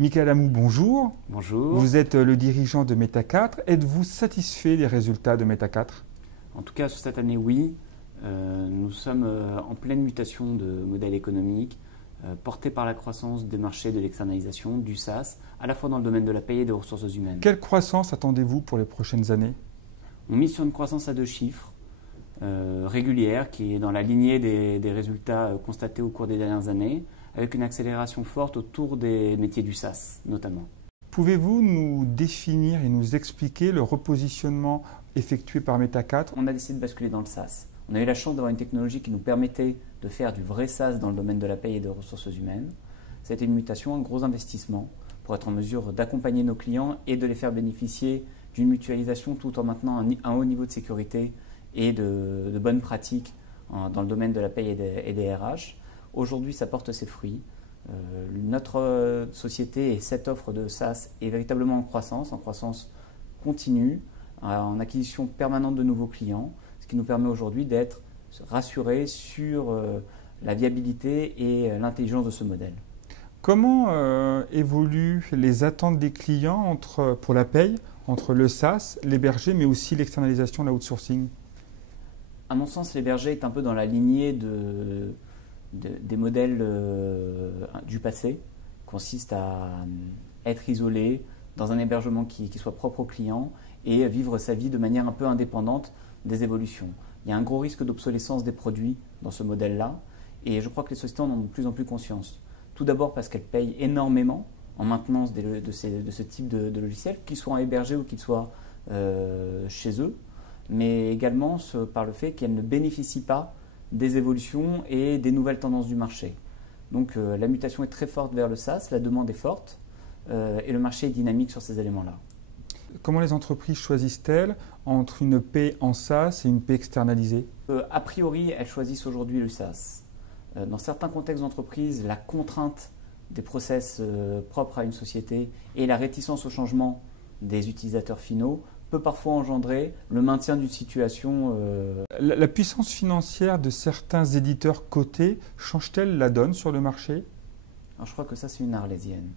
Michael Amou, bonjour. Bonjour. Vous êtes le dirigeant de Meta 4. Êtes-vous satisfait des résultats de Meta 4? En tout cas, sur cette année, oui. Nous sommes en pleine mutation de modèle économique, porté par la croissance des marchés de l'externalisation, du SaaS, à la fois dans le domaine de la paie et des ressources humaines. Quelle croissance attendez-vous pour les prochaines années? On mise sur une croissance à 2 chiffres, régulière, qui est dans la lignée des résultats constatés au cours des dernières années, avec une accélération forte autour des métiers du SaaS, notamment. Pouvez-vous nous définir et nous expliquer le repositionnement effectué par Meta 4? On a décidé de basculer dans le SaaS. On a eu la chance d'avoir une technologie qui nous permettait de faire du vrai SaaS dans le domaine de la paie et des ressources humaines. Ça a été une mutation, un gros investissement pour être en mesure d'accompagner nos clients et de les faire bénéficier d'une mutualisation tout en maintenant un haut niveau de sécurité et de bonnes pratiques dans le domaine de la paie et des RH. Aujourd'hui, ça porte ses fruits. Notre société et cette offre de SaaS est véritablement en croissance continue, en acquisition permanente de nouveaux clients, ce qui nous permet aujourd'hui d'être rassurés sur la viabilité et l'intelligence de ce modèle. Comment évoluent les attentes des clients pour la paye entre le SaaS, l'hébergé, mais aussi l'externalisation, l'outsourcing? À mon sens, l'hébergé est un peu dans la lignée des modèles du passé, consiste à être isolé dans un hébergement qui soit propre au client et vivre sa vie de manière un peu indépendante des évolutions. Il y a un gros risque d'obsolescence des produits dans ce modèle-là et je crois que les sociétés en ont de plus en plus conscience. Tout d'abord parce qu'elles payent énormément en maintenance de ce type de logiciel, qu'ils soient hébergés ou qu'ils soient chez eux, mais également par le fait qu'elles ne bénéficient pas des évolutions et des nouvelles tendances du marché. Donc la mutation est très forte vers le SaaS, la demande est forte et le marché est dynamique sur ces éléments-là. Comment les entreprises choisissent-elles entre une paie en SaaS et une paie externalisée? A priori, elles choisissent aujourd'hui le SaaS. Dans certains contextes d'entreprise, la contrainte des process propres à une société et la réticence au changement des utilisateurs finaux peut parfois engendrer le maintien d'une situation. La puissance financière de certains éditeurs cotés change-t-elle la donne sur le marché? Alors, je crois que ça, c'est une arlésienne.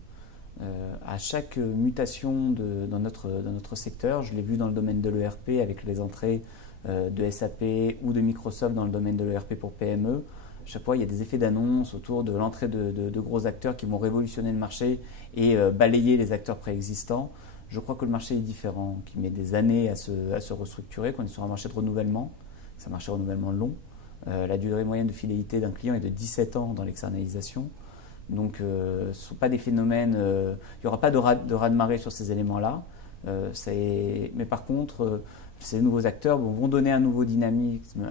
À chaque mutation dans notre secteur, je l'ai vu dans le domaine de l'ERP avec les entrées de SAP ou de Microsoft dans le domaine de l'ERP pour PME. À chaque fois, il y a des effets d'annonce autour de l'entrée de gros acteurs qui vont révolutionner le marché et balayer les acteurs préexistants. Je crois que le marché est différent, qu'il met des années à se restructurer, qu'on est sur un marché de renouvellement. C'est un marché de renouvellement long. La durée moyenne de fidélité d'un client est de 17 ans dans l'externalisation. Donc, ce ne sont pas des phénomènes. Il n'y aura pas de raz-de-marée sur ces éléments-là. Mais par contre, ces nouveaux acteurs vont donner un nouveau dynamisme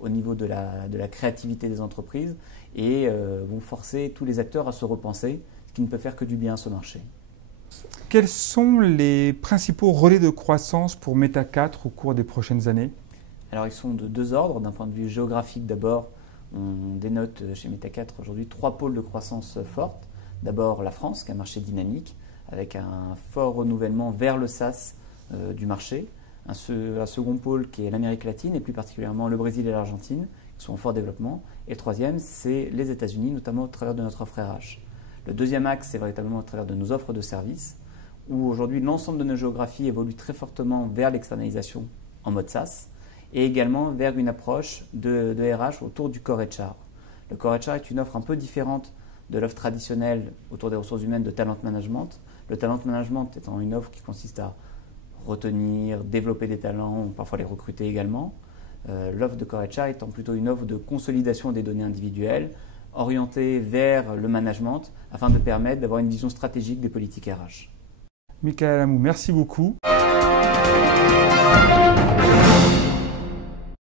au niveau de la créativité des entreprises et vont forcer tous les acteurs à se repenser, ce qui ne peut faire que du bien à ce marché. Quels sont les principaux relais de croissance pour Meta 4 au cours des prochaines années? Alors, ils sont de 2 ordres. D'un point de vue géographique, d'abord, on dénote chez Meta 4 aujourd'hui 3 pôles de croissance fortes. D'abord, la France, qui est un marché dynamique, avec un fort renouvellement vers le SaaS du marché. Un second pôle qui est l'Amérique latine, et plus particulièrement le Brésil et l'Argentine, qui sont en fort développement. Et le troisième, c'est les États-Unis, notamment au travers de notre offre RH. Le deuxième axe, c'est véritablement au travers de nos offres de services, où aujourd'hui l'ensemble de nos géographies évolue très fortement vers l'externalisation en mode SaaS, et également vers une approche de RH autour du Core HR. Le Core HR est une offre un peu différente de l'offre traditionnelle autour des ressources humaines de Talent Management. Le Talent Management étant une offre qui consiste à retenir, développer des talents, parfois les recruter également. L'offre de Core HR étant plutôt une offre de consolidation des données individuelles, orientée vers le management, afin de permettre d'avoir une vision stratégique des politiques RH. Michael Amou, merci beaucoup.